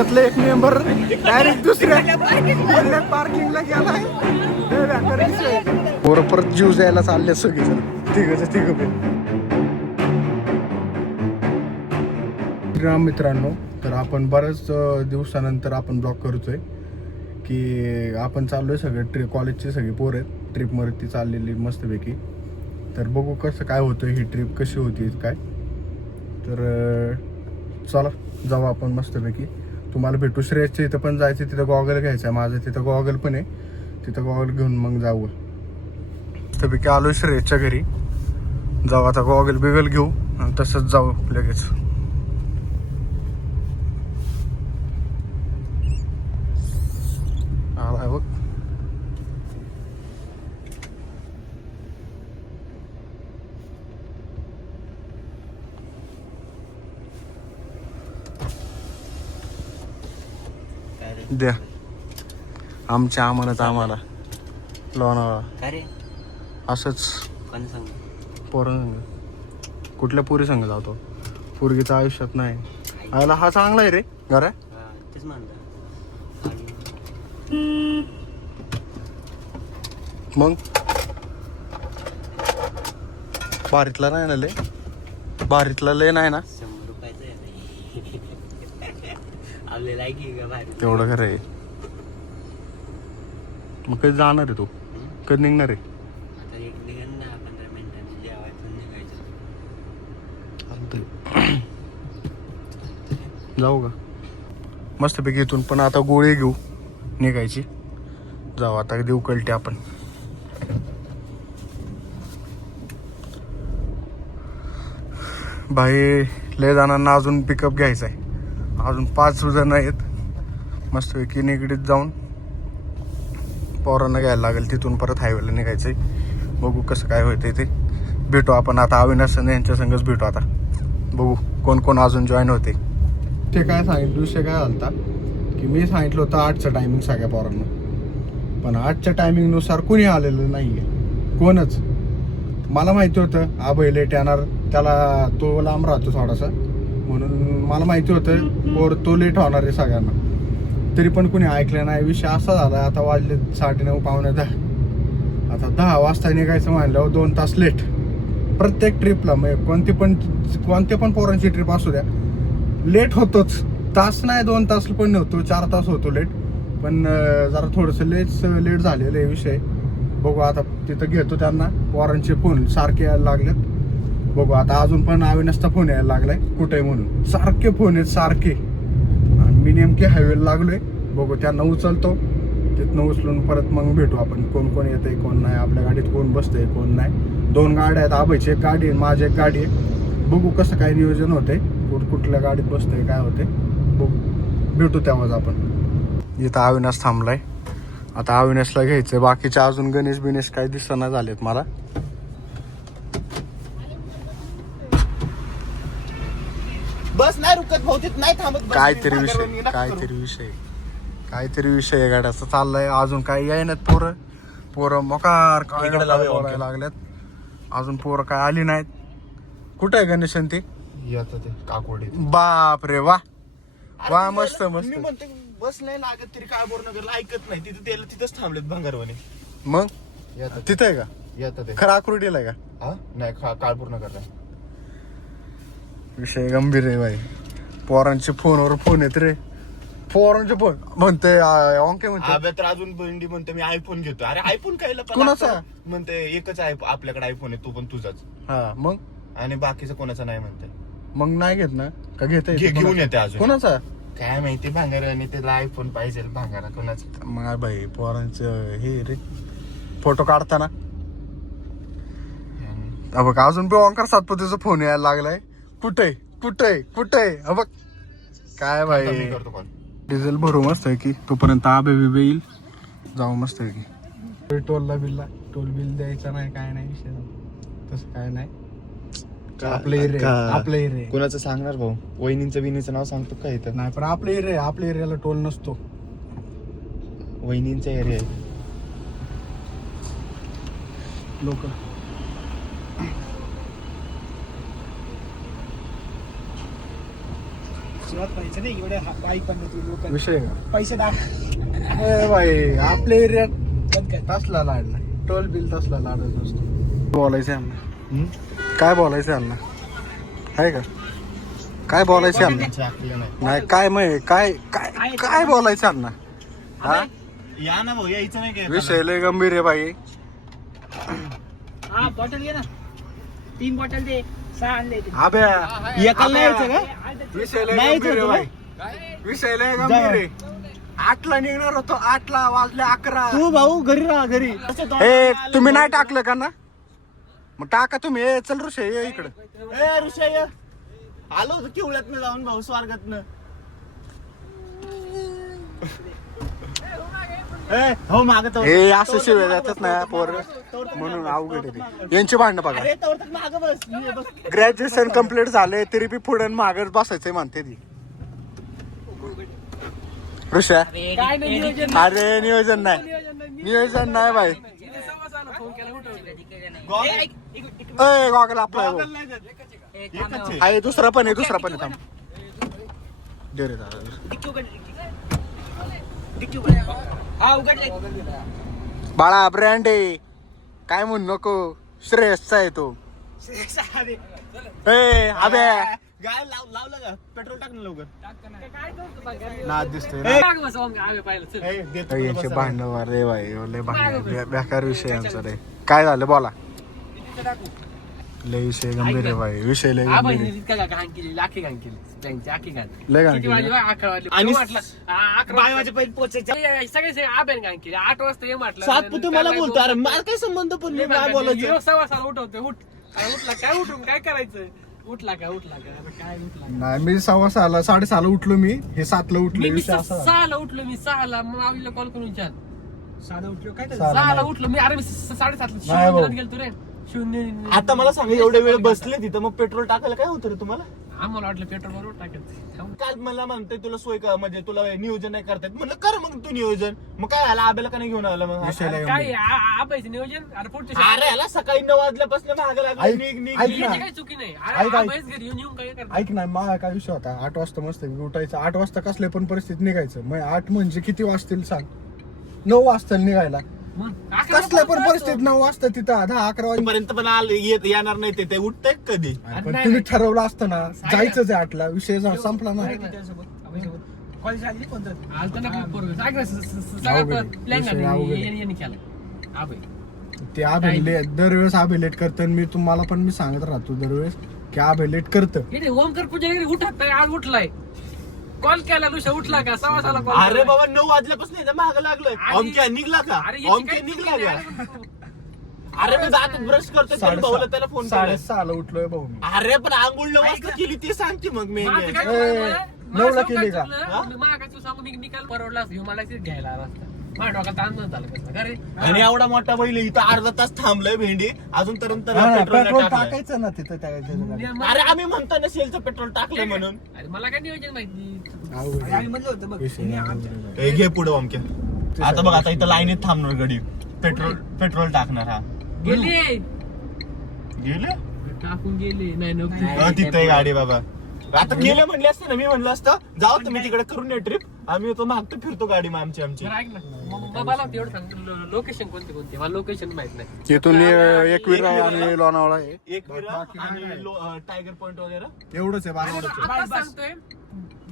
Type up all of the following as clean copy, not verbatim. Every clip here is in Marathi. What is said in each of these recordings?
आयुष्यातला एक मेंबर डायरेक्ट दुसऱ्या पार्किंगला गेलाय. पोरं परत जीव जायला चालले सगळे तिघ राम मित्रांनो. तर आपण बऱ्याच दिवसानंतर आपण ब्लॉग करतोय की आपण चाललोय सगळे कॉलेजचे सगळे पोरं आहेत ट्रिपवरती चाललेली मस्तपैकी. तर बघू कसं काय होतं, ही ट्रिप कशी होती काय. तर चला जाऊ आपण मस्तपैकी. तुम्हाला भेटू. श्रेयसच्या इथं पण जायचं, तिथं गॉगल घ्यायचं आहे माझं, तिथं गॉगल पण आहे, तिथं गॉगल घेऊन मग जाऊ. मस्तपैकी आलो श्रेयसच्या घरी. जाऊ आता गॉगल बिगल घेऊ आणि तसंच जाऊ लगेच. आलाय बघ. द्या आमच्या आम्हाला लोणावळा असंच पोरं. कुठल्या पुरी संग जातो? पोरगीच्या आयुष्यात नाही आयला. हा चांगला आहे रे घरा. मग बारीतला नाही ना लय, बारीतला लय नाही ना. तेवढं खरं आहे. मग कधी जाणार आहे तू? कधी निघणार आहे? जाऊ का मस्तपैकी. इथून पण आता गोळी घेऊ निघायची. जाऊ आता देऊ कळते आपण. भाई लय जणांना अजून पिकअप घ्यायचं आहे. अजून 5 जण आहेत. मस्तपैकी निगडीत जाऊन पोरांना घ्यायला लागेल. तिथून परत हायवेला निघायचंय. बघू कसं काय होतंय ते. भेटू आपण आता अविनाश यांच्या संगच भेटू. आता बघू कोण कोण अजून जॉईन होते. ते काय सांगितलं, विषय काय झालता की मी सांगितलं होतं 8चं टायमिंग सगळ्या पोरांना, पण 8च्या टायमिंगनुसार कुणी आलेलं नाही आहे कोणच. मला माहिती होतं आबा लेट येणार, त्याला तो लांब राहतो थोडासा, म्हणून मला माहिती होतं पोर तो लेट होणार आहे सगळ्यांना. तरी पण कुणी ऐकलं नाही. विषय असा झाला, आता वाजले 9:30 पावणे 10. आता 10 वाजता निघायचं म्हणल्यावर 2 तास लेट प्रत्येक ट्रिपला. मग कोणते पण पोरांची ट्रिप असू द्या लेट होतोच. तास नाही 2 तास पण होतो, 4 तास होतो लेट. पण जरा थोडंसं लेट झालेलं आहे विषय. बघू आता तिथं घेतो त्यांना. पोरांचे फोन सारखे यायला लागलेत. बघू आता अजून पण अविनाशचा फोन यायला लागलाय कुठे म्हणून. सारखे फोन आहेत सारखे. आणि मी नेमके हायवेला लागलोय. बघू त्यांना उचलतो, तिथनं उचलून परत मग भेटू आपण. कोण कोण येतंय कोण नाही, आपल्या गाडीत कोण बसतंय कोण नाही. 2 गाड्या आहेत. आबाईची एक गाडी आहे, माझी एक गाडी आहे. बघू कसं काय नियोजन होतंय, कुठल्या गाडीत बसतंय काय होतंय बघू. भेटू तेव्हाच आपण. इथं अविनाश थांबलाय. आता अविनाशला घ्यायचंय. बाकीचे अजून गणेश काही दिसना झालेत मला. बस नाही रुकत बहुतेक, नाही थांबत. काहीतरी विषय आहे गाड्याचा चाललाय. अजून काही येईनात पोरं मोकार बोलायला लागल्यात. अजून पोरं काय आली नाहीत. कुठे आहे गणेश ते? येतात काकोडी. बाप रे वा वा, मस्त मी मस्त. म्हणते बस नाही लागत तरी काय बोरनगरला ऐकत नाही. तिथंच थांबलेत भंगारवाने. मग तिथं आहे का? येतात खरं आकुर्डीला आहे का? हा नाही काळपूर नगरला. विषय गंभीर आहे बाई. पोरांचे फोनवर फोन येत रे. पोरांचे फोन म्हणते ऑंके म्हणते तर अजून बंडी म्हणते मी आयफोन घेतो. अरे आयफोन खायला कोणाचा? म्हणते एकच आहे आपल्याकडे आयफोन आहे, तो पण तुझाच. हा मग आणि बाकीचं कोणाचा नाही म्हणते. मग नाही घेत ना का? घेता घेऊन येते अजून. कोणाचा काय माहिती भांगार आणि त्याला आयफोन पाहिजे. भांगारा कोणाचा? मग बाई पोरांचं हे रे फोटो काढताना. बघ अजून बी ओंकार सातपुतेचा फोन यायला लागलाय. कुठे बघ काय बाई. करतो कॉल. डिझेल भरू मस्त आहे की तोपर्यंत आबे बिबे येईल. जाऊ मस्त आहे की. टोल बिल द्यायचा नाही काय नाही विषय. तसं काय नाही. आपलं एरिया कोणाचं सांगणार भाऊ? वहिनींचं बिनीचं नाव सांगतो का इथं? नाही पण आपलं एरिया, आपल्या एरियाला टोल नसतो. वहिनींचा एरिया आहे. लोक सुरुवात पाहिजे नाही एवढे बाईक पण लोक विषय का पैसे दाख ए भाई आपल्या एरियात बंद कर. तसला लाडला टोल बिल तसला लाडत नसतो बोलायचं यांना काय बोलायचं यांना आहे का काय बोलायचं यांना नाही काय मग काय काय काय बोलायचं यांना हा या ना भाऊ यायचं नाही काय विषय लय गंभीर आहे भाई हा बॉटल घे ना 3 बॉटल दे 6 आणले ते. अबे एकाला नाही यायचं का विषय लय नाही गंभीर आहे यायचं भाई विषय लय गंभीर आहे 8ला निघणार होतो 8ला वाजले 11 तू भाऊ घरी राहा घरी हे तुम्ही नाही टाकलं का ना मग टाका तुम्ही ए, चल ऋषे ये इकडे ए ऋषय आलो होतो किवळ्यातनं जाऊन भाऊ स्वर्गातनं ए हो मागत हे असं शिवाय जातात ना पोर म्हणून अवघड आहे ते. यांची भांडणं बघा अरे तोवर तक मागं बस ये बस. ग्रॅज्युएशन कम्प्लीट झाले तरी बी पुढे मागच बसायचंय म्हणते ती ऋषा काय नाही नियोजन अरे नियोजन नाही भाई फोन केला गॉगल- अय गॉगल आपला आहे गॉगल नाही देत. एकच आहे. भाऊ. आहे दुसरा पण थांब दे रे दादा हा उघडले बाळा ब्रँड आहे काय म्हणू नको श्रेयसचा आहे तो ए अबे गाय लावलं का पेट्रोल टाक ना लवकर नाद दिसतोय ए, पाहिलं ए, देतो तुला यांचे बसायला. भांडण वार रे भाई लय भांडण बेकार विषय यांचा रे काय झालं बोला लय विषय गंभीर आहे भाई विषय लय गंभीर आहे लाखी घाण केली बँकची आखी घाण लय घाण किती केली. वाजले? 11 वाजले. आणि म्हटलं 11 बाय वाजेपर्यंत पोहोचायचं सगळे आब्यान घाण केली 8 वाजता ये म्हटलं सात पुते मला बोलतो अरे मला काय संबंध पण मी काय बोलायचं सव्वा साला उठवते उठला काय उठून काय करायचं उठला का आता काय उठला नाही मी 6:15 6:30 उठलो मी हे 7ला उठलो मी विषय असा 6ला उठलो मी 6ला मग आईला कॉल करून विचार साधा उठलो काय 6ला उठलो मी अरे मी 7:30 नाही भाऊ. शिवून गेलतो रे शिवून आता मला सांगा एवढ्या वेळ बसले तिथं मग पेट्रोल टाकायला काय होतं रे तुम्हाला आम्हाला वाटलं पेट्रोल बरोबर टाकायचं काल मला म्हणते तुला सोय का म्हणजे तुला नियोजन नाही करता येत म्हणलं कर मग तू नियोजन मग काय आला आब्याला का नाही घेऊन आला मग विषय लय काय गंभीर. आबायचं नियोजन अरे पुढच्या अरे याला सकाळी 9 वाजल्यापासून माग लागला ऐक- निघ निघ ऐक निघ. ना. याची काही चुकी नाही ऐक, अरे ऐक. आबाईच घरी येऊन काय करणार ऐक ना माझा काय विषय होता 8 वाजता मस्त उठायचं 8 वाजता कसल्या पण परिस्थितीत निघायचं मग 8 म्हणजे किती वाजतील सांग 9 वाजता निघायला मग 11 कसल्या पण वाजता परिस्थितीत 9 वाजता तिथं 10-11 वाजे पर्यंत पण येणार नाही ते उठतंय कधी पण नाही, तुम्ही नाही. ठरवलं असतं ना जायचंच आहे 8ला विषय संपला ना कॉलेज आली कोणतं आलतं ना पोरगं. सांग ना, सगळा अवघड आहे. प्लॅन विषय अवघड आहे. यांनी केला आबाई ते आभे दरवेळेस आभे लेट करतं आणि मी तुम्हाला पण मी सांगत राहतो दरवेळेस की आभे लेट करतं हे ओमकर पुजारी उठत नाही आज उठलाय कॉल केला दुसरा उठला का 6:15 कॉल अरे बाबा 9 वाजल्यापासून माग लागलोय आणि- अमक्या निघला का अरे याची अमक्या काही चुकी निघला का नाही. अरे मी दात ब्रश करतोय त्याला भाऊला त्याला फोन केला 6:30 उठलोय भाऊ मी अरे पण आंघोळ 9 वाजता केली ते सांगते मग मी माझं काय ए, बोलायला? 9ला माझं केली का? चुकलं. हा? मी मागायचं सांगू मी निकाल परवडला घेऊन मला इथे घ्यायला आला असता माझ्या डोक्यात आंदोलन झालं कसं का रे आणि एवढा मोठा बैल इथं अर्धा तास थांबलोय भेंडी अजून तर पेट्रोल पेट्रोल टाकायचं ना तिथं त्या गाडीत. अरे आम्ही म्हणतो ना सेलचं पेट्रोल टाकलं म्हणून अरे मला काय नियोजन माहिती अवघड आहे. आम्ही म्हणलं होतं बघ विषय अवघड आहे. ए, घे पुढे अमक्या आता बघ आता इथं लाईनीत थांबणार गडी पेट्रोल टाकणार हा गेले गेले टाकून गेले नाही नको तिथे आहे गाडी बाबा आता गेले म्हणले असते ना मी म्हणलं असतं जाऊ तुम्ही तिकडे करून ट्रिप आम्ही तो मागतो फिरतो गाडी मग आमची बरं ऐक ना मग मला तेवढं सांग लोकेशन कोणते मला लोकेशन माहित नाही तिथून एकविरा आणि लोणावळा आहे एक विरा आणि टायगर पॉइंट वगैरे एवढंच आहे बारा आता सांगतोय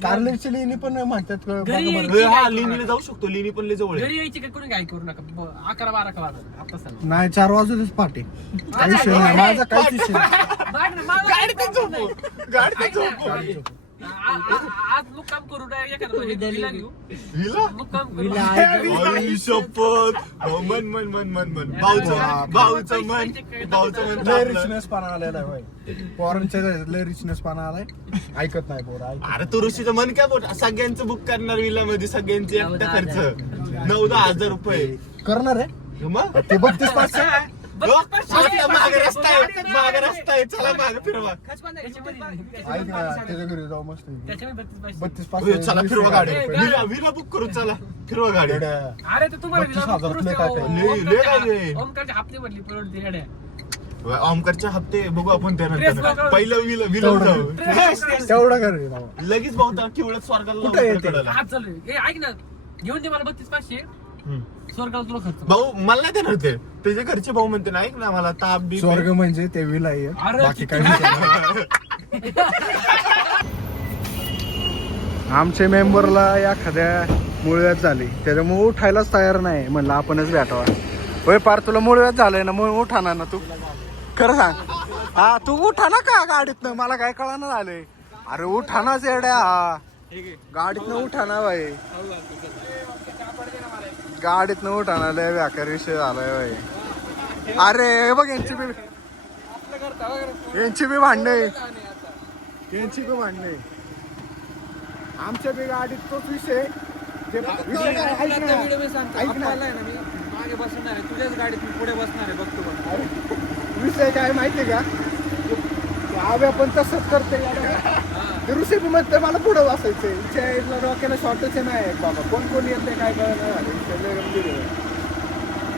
कार्लेची लेणी पण म्हणतात का, बघा घरी बरं. यायची. हा लिनीला जाऊ शकतो लिनी पण लय जवळ आहे. घरी यायची का कोणी काय करू नका 11-12 का वाजता आता सांग नाही 4 वाजतच पाटे काही विषय नाही माझा काहीच विषय नाही. गाडीतच झोपू गाडीतच झोपू आज मुक्काम करू ना एखादं हिला घेऊ हिला मुक्काम करू आई शपथ हो, मन भाऊचं मन लय तापलं. रिचनेस पाना आलेला आहे होय. पोरांच्या लय रिचनेस पाना आलाय ऐकत नाही पोर ऐक अरे तू ऋषीचं मन काय बोल सगळ्यांचं बुक करणार विला मध्ये सगळ्यांचे एकटा खर्च 9-10 रुपये करणार आहे मग ते 32,500 माग रस्ता आहे चला माग फिरवा ऐक ना त्याच्या घरी जाऊ मस्त त्याच्यामध्ये 32,500 चला फिरवा गाडी विला बुक करू चला फिरवा गाडी अरे तर तुम्हाला 32,000 रुपये काय काय? लय काय आहे? ओमकारच्या हप्ते म्हटली परवडते गाड्या ओमकारचे हप्ते बघू आपण Dress त्यानंतर बघा. पहिलं विलन जाऊ तेवढं कर रे बाबा. लगेच भाऊ किवळत स्वर्गाला कुठं येते? कळलं. आज चालू आहे. ए, ऐक ना घेऊन दे मला 32,500 हम्म. स्वर्गाला तुला खर्च भाऊ मला नाही देणार ते त्याचे घरचे भाऊ म्हणते ना ऐक ना मला ताप बी स्वर्ग म्हणजे ते विलाय अरे, बाकी काही नाही. आमच्या मेंबरला एखाद्या मुळव्यात झाली त्याच्यामुळे उठायलाच तयार नाही म्हणलं आपणच भेटावा. होय पार तुला मुळव्यात झालंय ना मग उठाना ना तू खरं सांग. हा तू उठाना का गाडीतनं मला काय कळाना झालंय. अरे उठानाच येड्या गाडीतनं उठाना बाई गाडीतनं उठाना लय व्याकार विषय झालाय बाई. अरे हे बघ यांची बी भांडणे आमच्या बी गाडीत तोच विषय विषय काय ऐक ना, ऐक ना. मागे बसणार आहे तुझ्याच गाडीत मी पुढे बसणार आहे बघतो बघ. विषय काय माहितीये का आव्या पण तसंच करते ऋषी बी म्हणते मला पुढं बसायचंय डोक्याला शॉर्टच नाही बाबा कोण येते काय कळणार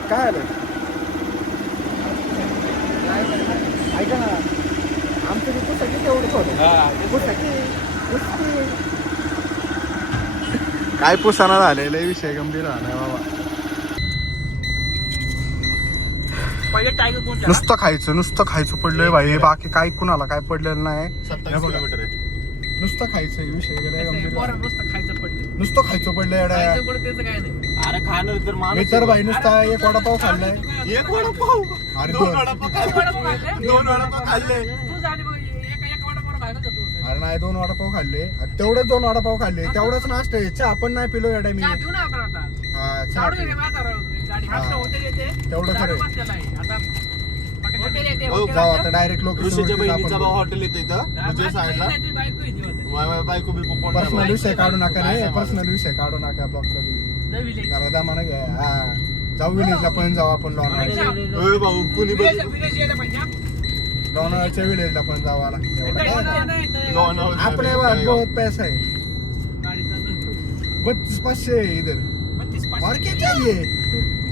काय आलं ऐका ना आमचं बी पुस्तकी तेवढंच होतं पुस्तकी काय पुसाना झालेलं विषय गंभीर झालाय बाबा. पहिले टायगर कोण नुसतं खायचं पडलंय भाई बाकी काही कुणाला काय पडलेलं नाही. 27 किलोमीटर आहे नुसतं खायचं विषय गेलाय गंभीर. नुसतं खायचं पडलं नुसतं खायचं पडलंय येड्या. खायचं पडलं त्याचं काय नाही. अरे खाणं तर मी माणूस तर भाई नुसता एक वडापाव खाल्लाय. एक वडापाव अरे 2 वडापाव खाल्ले 2 वडापाव खाल्ले तू झाली बघ, एका वडापाव बाहेर जातो. अरे नाही 2 वडापाव खाल्ले तेवढेच 2 वडापाव खाल्ले तेवढंच नाश्ता आहे. चहा पण नाही पिलो येड्या मी. चहा घेऊ ना आपण आता. हा, चहा चालू दे पिलो. रे माझा गाडी. आपलं हॉटेल येते. तेवढं चालू खरंय. बसलेलं आहे. आता हॉटेल येते. हो, हॉटेल जाऊ येते. आता डायरेक्ट ऋषीच्या बहिणीचा भाऊ लोकेशन हॉटेल येतं इथं तुझ्या साईडला तुझी बायको येते हॉटेल. बायको बी कोण पर्सनल विषय काढू नका काय रे नाही पर्सनल विषय काढू नका ब्लॉगचा The village. जरा दमानं घ्या. हा जाऊ विलेजला पण जाऊ आपण लोणावळ्याच्या ओय भाऊ कुणी बघ Village यायला पाहिजे, हा? लोणावळ्याच्या विलेजला पण जाऊ आला एवढं काय नाही. लोणावळा. आपल्या बहुत पैसा है गाडी चालू. 32,500 है इधर 32,500. और क्या चाहिए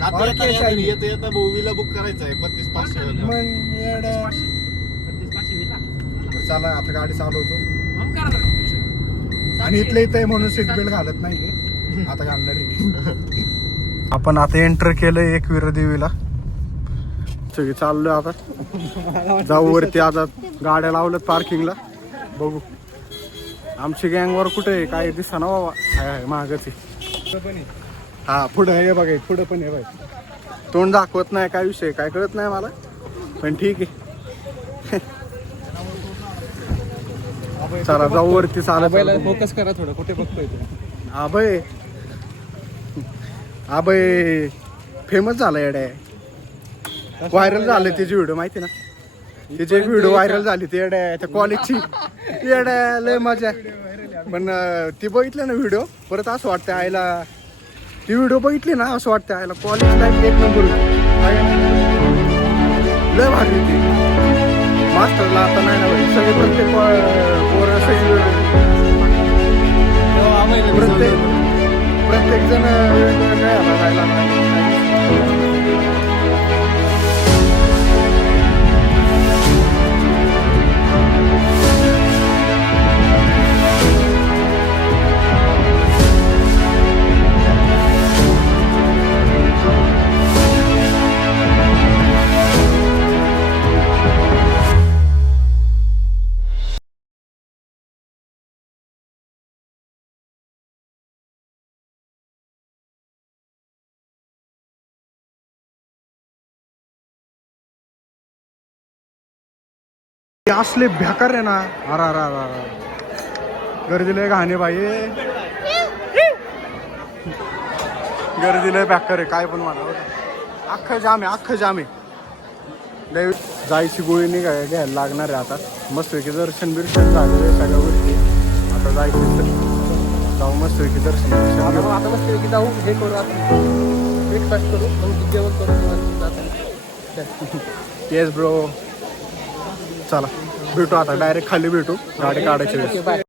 आता और येता क्या येता चाहिए येता येता भाऊवीला बुक करायचं आहे 32,500 मग येड्या. 32,500 विला. चला आता गाडी चालवतो मग करा बरं. आणि इथलं इथं म्हणून सीट बेल्ट घालत नाहीये आता घालणार आहे. आपण आता एंटर केलंय एकविरा देवीला सगळी चाललोय आता जाऊ वरती. आता गाड्या लावल्यात पार्किंगला बघू आमची गँग वर कुठे आहे काय दिसा ना बाबा. आहे मागच आहे. हा पुढे आहे बघा पुढे पण आहे बाई तोंड दाखवत नाही काय विषय काय कळत नाही मला पण ठीक आहे. चला जाऊ वरती चालत फोकस करा थोडं कुठे बघतोय अभय अभय फेमस झाला येड्या व्हायरल झाले त्याची व्हिडिओ माहिती ना त्याची एक व्हिडिओ व्हायरल झाली ती येड्या त्या कॉलेजची येड्या लय मजा पण ती बघितली ना व्हिडिओ परत असं वाटतं आईला ती व्हिडिओ बघितली ना असं वाटतं आईला कॉलेज लाईफ एक नंबर लय भारी ती मास्टरला आता नाही ना भाई सगळे प्रत्येक पोरं प्रत्येक जण काय राहायला असले बेकार आहे ना. अरा अरा अरा गर्दी लय घाणे बाई गर्दी लय बेकार आहे काय पण मला अख्खं जाम आहे लय जायची गोळी निघाय घ्यायला लागणार आहे आता मस्तपैकी दर्शन बिर्शन झालेलं सगळ्या गोष्टी आता जायचं जाऊ मस्तपैकी दर्शन आता मस्त जाऊ हे करू आपण ब्रेकफास्ट करू मग जेवण करू. येस ब्रो चला भेटू आता डायरेक्ट खाली भेटू गाडी काढायची वेळेस. बाय.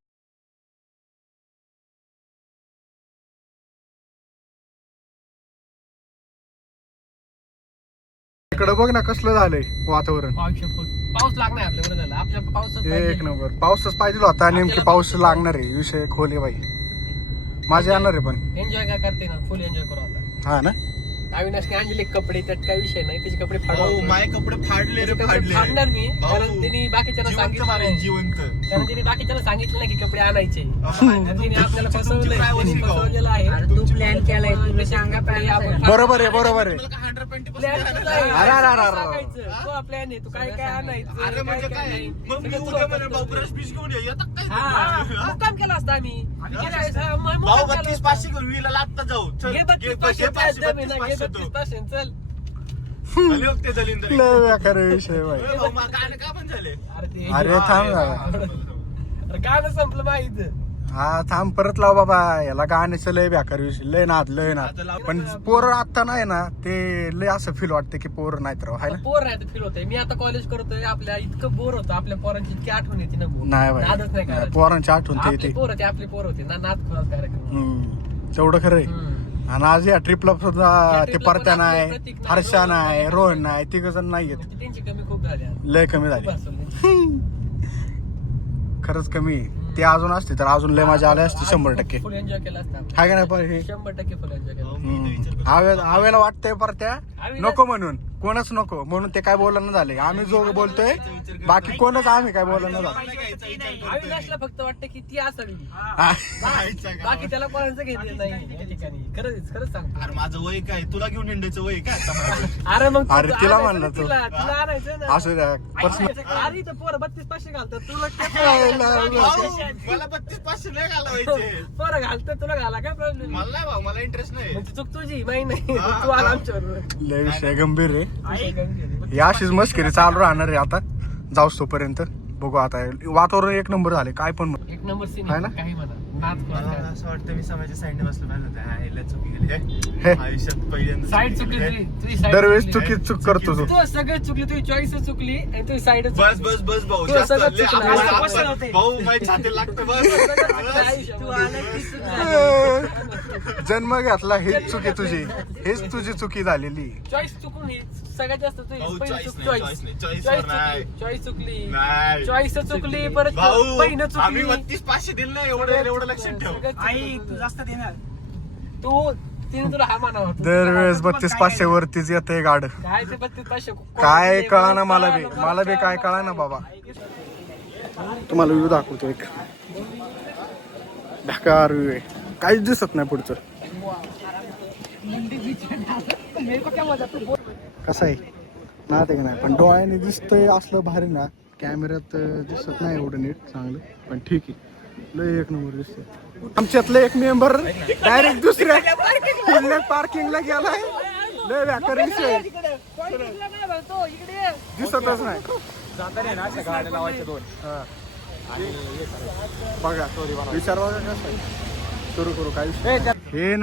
तिकडं बघ ना कसलं झालंय वातावरण. पाऊस लागणार आपल्याकडे झाला आपल्या पाऊस एक नंबर पाऊसच पाहिजे होता. नेमकी पाऊस लागणार आहे. विषय खोल आहे बाई. माझे येणार आहे पण. एन्जॉय काय करते ना फुल एन्जॉय करू आता. हा ना. अविनाशने आणलेले कपडे त्यात काही विषय नाही त्याचे कपडे फाडू माझे कपडे फाडले रे फाडले. फाडणार मी भाऊ, कारण त्यांनी बाकीच्यांना जिवंत मारेन सांगितलं जिवंत. कारण त्यांनी बाकीच्यांना सांगितलं नाही की कपडे आणायचे त्यांनी आपल्याला तुमची फसवलंय privacy त्यांनी का? फसवलेलं आहे. तू प्लॅन केलाय तुला सांगा कपडे आपण बरोबर आहे बरोबर आहे. तुला काय 120% प्लॅन आहे? तुला आहे. अरे, अरे, अरे, अरे. सांगायचं. तो प्लॅन आहे तू काय काय आणायचं अरे म्हणजे काय काय नाही. मग मी सगळं उद्या तुला म्हणेन, भाऊ करतो. ब्रश बीश घेऊन ये. येतात काय हा, तुम्ही? मुक्काम केला असता आम्ही केला असता. मुक्काम भाऊ केला 32 असता. 500 घेऊन विला लागता जाऊ. चल, घे घे 32 500, 500, 500 500 घे 32 500 चल. आले हो ते दलिंदर. लय बेकार विषय बाई. ए भाऊ, मला गाणं का पण झाले? अरे थांब ना. अरे गाणं संपलं माहित. हा थांब परत लाव बाबा. याला गाण्याचं लय बेकार विषय. लय नाद लय नाद. पण पोरं आता नाही ना ते लय असं फील वाटतं की पोरं नाहीत राव हाय ना. बोर नाही फील होतंय. मी आता कॉलेज करतोय आपल्या इतकं बोर होतं आपल्या पोरांची इतकी आठवण येते ना भाऊ. नाही नादच नाही बाई करायचं. पोरांची आठवण ते आपली येते. पोर होते आपली पोर होते ना नाद खोराच कार्यक्रम. तेवढं खरंय. हम्म. आणि आज या ट्रिपला सुद्धा या ते tripला परत्या पण आपले नाही प्रतीक नाही, हर्षा रोहन नाही नाही, रोहन नाही तिघ जण नाही येत. म्हणजे त्यांची कमी खूप झाली आता. लय कमी झाली. खूप हसवली. खरंच कमी आहे. ते अजून असते तर अजून लय मजा आली असते 100%. फुल एन्जॉय केला असता हाय का नाही पण हे 100% फुल एन्जॉय केला. आवेला वाटतंय परत्या नको म्हणून कोणच नको म्हणून ते काय बोलणं झाले. आम्ही जो बोलतोय बाकी कोणच आम्ही काय बोलणं झालं. अविनाशला फक्त वाटतं की ती असावी हा. बाकी त्याला कोणाचं घेतलं नाही या ठिकाणी. खरंच सांगतो. अरे माझं वय काय तुला घेऊन हिंडायचं वय काय आता माझं? अरे मग तू अरे तिला आणायचं म्हणलं ना तू. तिला आणायचं ना. असं द्या पर्सनल. अरे इथं पोरं 32-500 घालतात तुला भाऊ, मला 32 500 नाही घालवायचे. पोरं घालतात तुला घाला काय प्रॉब्लेम. मला नाही भाऊ मला इंटरेस्ट नाही. मग ती चूक तुझी माही नाही तू आला आमच्यावर. लय विषय गंभीर आहे. ही अशीच मस्करी चालू राहणार आहे आता जाऊस तोपर्यंत. बघू आता वातावरण एक नंबर झाले काय पण म्हण. एक नंबर सीन आहे ना? काही म्हणा नाच मला असं वाटतं मी समाजाच्या साईडने बसलो पाहिजे होतं. हा, हिला चुकी गेली हे. आयुष्यात पहिल्यांदा साईड चुकली तुझी side दरवेळेस चुकली. चुकीच चूक करतो तू. तू सगळं चुकली तुझी चॉईस चुकली आणि तुझी साईड बस बस बस भाऊ तू जास्त सगळं लय चुकलं. आपण- असं आपण- बसलं होते. भाऊ माझ्या छातीला लागतं बस तू आला की चूक झाली. जन्म घातला हेच चुकी तुझी. हेच तुझी चुकी झालेली. चॉईस चुकून ही सगळ्यात जास्त तुझी भाऊ, पहिली choice चूक नाही, चॉईस choice नाही, choice वर नाही. चॉईस चुकली नाही. चॉईस चुकली परत भाऊ पहिलं आम्ही चुकली 32 500 दिलं ना एवढं लक्षात ठेव. तू जास्त देणार तू तिने तुला हा म्हणावा दरवेळेस 32-500 वरतीच येते गाड. काय ते 32-500 काय कळा ना मला बी काय कळा ना बाबा. तुम्हाला व्ह्यू दाखवतो एक बेकार व्ह्यू आहे. काहीच दिसत नाही पुढचं. कसं आहे ना ते का नाही पण डोळ्याने दिसतंय असलं भारी ना. कॅमेऱ्यात दिसत नाही एवढं नीट चांगलं पण ठीक आहे. लय एक नंबर दिसतंय. आमच्यातलं एक मेंबर डायरेक्ट दुसऱ्या पार्किंगला गेलाय. लय बेकार विषय दिसतच नाही. हा. बघा विचार बघा कसं आहे. सुरू करू काय हे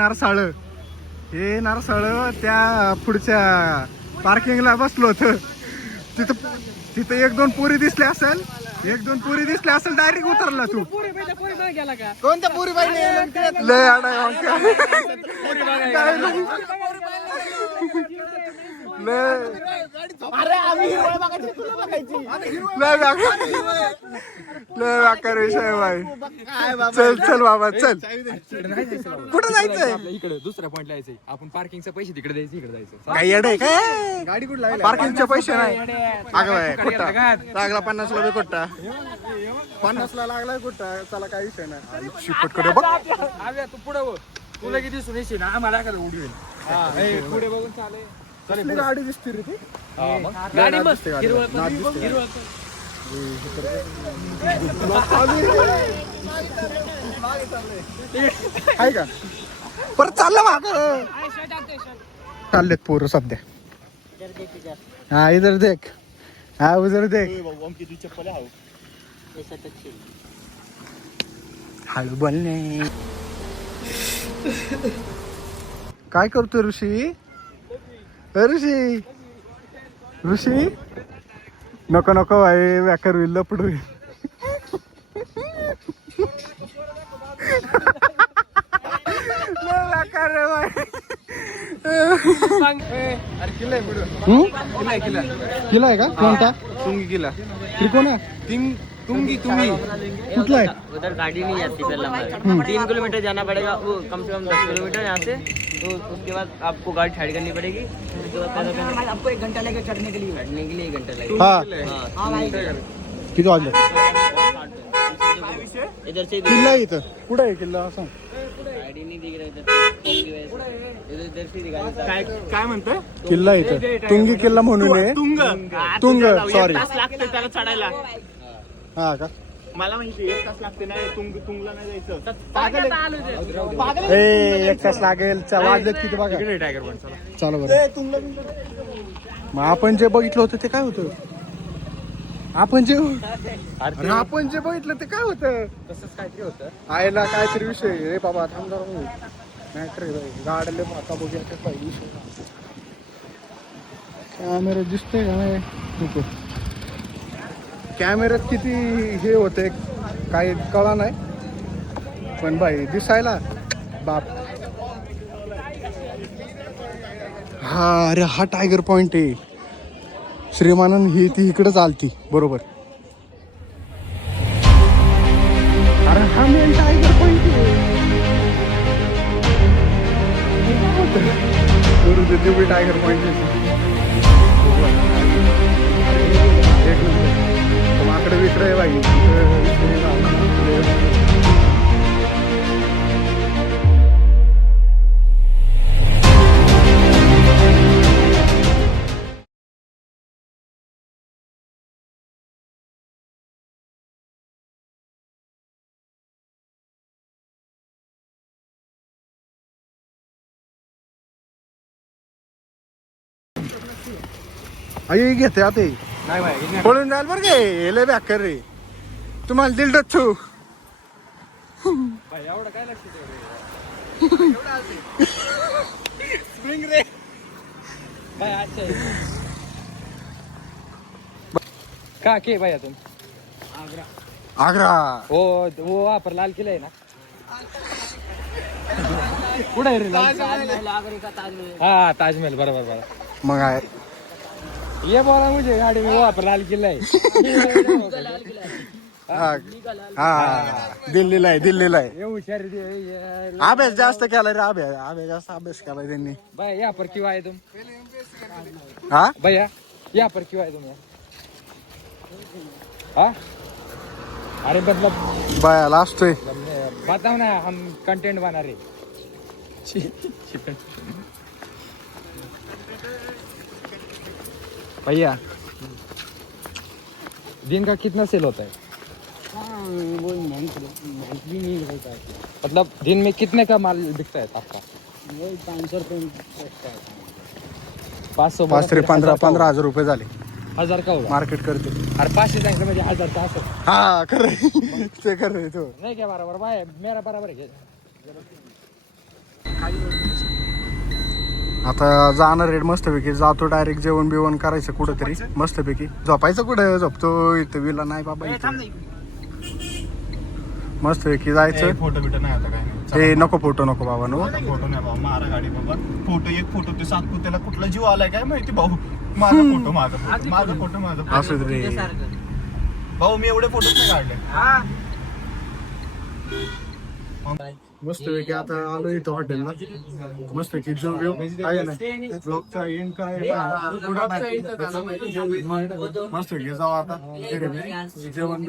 नारसाळ त्या पुढच्या पार्किंगला बसलो होतं. तिथं 1-2 पोरी दिसल्या असेल डायरेक्ट उतरला तू. कोणत्या पोरी पाहिजे लय आडाय लय बेकार विषय बाई. चल बाबा चल. कुठं जायचंय इकडे दुसऱ्या पॉइंटला यायचंय आपण पार्किंगचे पैसे तिकडे द्यायचे इकडे जायचं काय येड आहे काय. गाडी कुठला पार्किंगचे पैसे नाही. अगं बाय कुठं लागला 50ला बी कुठं 50ला लागलाय कुठं. चला काही विषय नाही. शिपट कडे बघ तू पुढे तुला किती सुनेशी ना आम्हाला काय उडी होईल पुढे बघून चालेल. कसली गाडी दिसते रे ती. गाडी मस्त दिसते गाडी. हिरवळ नाद दिसते. हिरवळ आहे का परत चाललं माग चाललेत पोरं सध्या. हा इधर देख हा उधर देख. भाऊ आमची तुझी चप्पल आहे हळू बोलणे. काय करतो ऋषी ऋषी नको भाई व्याकर होईल लपड होईल. व्याकार रे भाई अरे किल्ला आहे पुढं. किल्ला आहे, किल्ला. किल्ला आहे का कोणता? तुंगी किल्ला. त्रिकोण आहे तुंगी तुंगी. कुठला आहे? उधर गाड़ी नहीं आती पहला 3 किलोमीटर जाना पड़ेगा वो कम से कम 10 किलोमीटर यहाँ से तो उसके बाद आपको गाड़ी साइड करनी पड़ेगी उसके बाद आपको 1 घंटा लगेगा चढ़ने के लिए 1 घंटा लगेगा हा हाँ भाई किती वाजले? इधर से किल्ला आहे इथं. कुठं आहे किल्ला असं? गाड़ी नहीं दिख रहा इधर इधर से दिखाई काय म्हणतोय किल्ला आहे इथं. तुंगी किल्ला म्हणून आहे. तुंग तुंग सॉरी. तास लागते त्याला चढायला. हा का? मला माहिती 1 तास लागते ना तुंगला नाही जायचं. पागल आहे. ए 1 तास लागेल. वाजलेत किती बघा. टायगर पण चला. चालू बरं. मग आपण जे बघितलं होतं ते काय होतं? आपण जे बघितलं ते काय होतं? तसंच काहीतरी होतं. आयला काहीतरी विषय रे बाबा थांब जरा मॅटर गाडले आता बघूया ते काही विषय कॅमेरा दिसतोय का नाही? नको. कॅमेऱ्यात किती हे होते काही कळा नाही पण बाई दिसायला बाप. हा अरे हा टायगर पॉइंट आहे. श्रीमानंद ही ती इकडे चालती बरोबर. अरे हा मेन टायगर पॉइंट आहे. टायगर पॉइंट एक नंबर. माकडे विकडे आहे बाई. आई घेते आता हे. नाही बाई पळून जाईल बरं गे लय बॅकर रे तुम्हाला दिल डच्चू. एवढं काय लक्ष स्प्रिंग रे बाय. अच्छा का के भैया तुम आग्रा. वो वहाँ पर लाल किला है ना. कुठे आहे रे लाल? आगरे का ताजमहल हाँ ताजमहल बराबर बराबर. मग आहे ये बोला मुझे गाड़ी में वहाँ पर लाल किला है. हा दिल्लीला आहे दिल्लीला आहे. ये हुशार ये अभ्यास जास्त केलाय रे. अभ्यास जास्त अभ्यास केलाय त्यांनी. भैया यहाँ पर क्यों आए तुम? हा भैया यहाँ पर क्यों आए तुम? हाँ अरे मतलब बायाला असतोय. बताओ ना हम कंटेंट बना रहे. भैया दिन का कितना सेल होता है? वो भी नहीं होता है मतलब दिन में कितने का माल बिकता है आपका? वही 500 रुपये 500 5 तरी 15,000 रुपये झाले. 1000 का होगा. मार्केट करते. अरे 500 सांगितलं म्हणजे 1000 का असं हा खरं ते खरं तो. नाही क्या बराबर बाय मेरा बराबर आहे. आता जाणार रेड मस्तपैकी जातो डायरेक्ट जेवण बिवण करायचं कुठंतरी मस्तपैकी. झोपायचं कुठं झोपतो इथं विला नाही बाबा इथं. मस्तपैकी जायचं. फोटो बिटो नाही आता काय नाही. ते नको फोटो नको बाबा नो. फोटो नाही भाऊ मारा गाडी बाबा. एक फोटो ते सांगतो त्याला कुठला जीव आलाय काय माहिती भाऊ. माझा फोटो असू दे रे. भाऊ मी एवढे फोटोच नाही काढले. मस्तपैकी आता आलो इथं हॉटेलला. मस्तपैकी जेव आहे ना ब्लॉगचा एंड काय मस्तपैकी जाऊ आता जेवण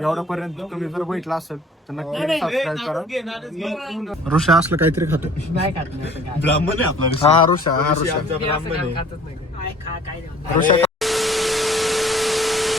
एवढं पर्यंत तुम्ही जर बघितलं असेल तर नक्की सबस्क्राईब करा. ऋषा असलं काहीतरी खातो. ब्राह्मण आहे आपला हा ऋषा ब्राह्मण आहे. काय ऋषा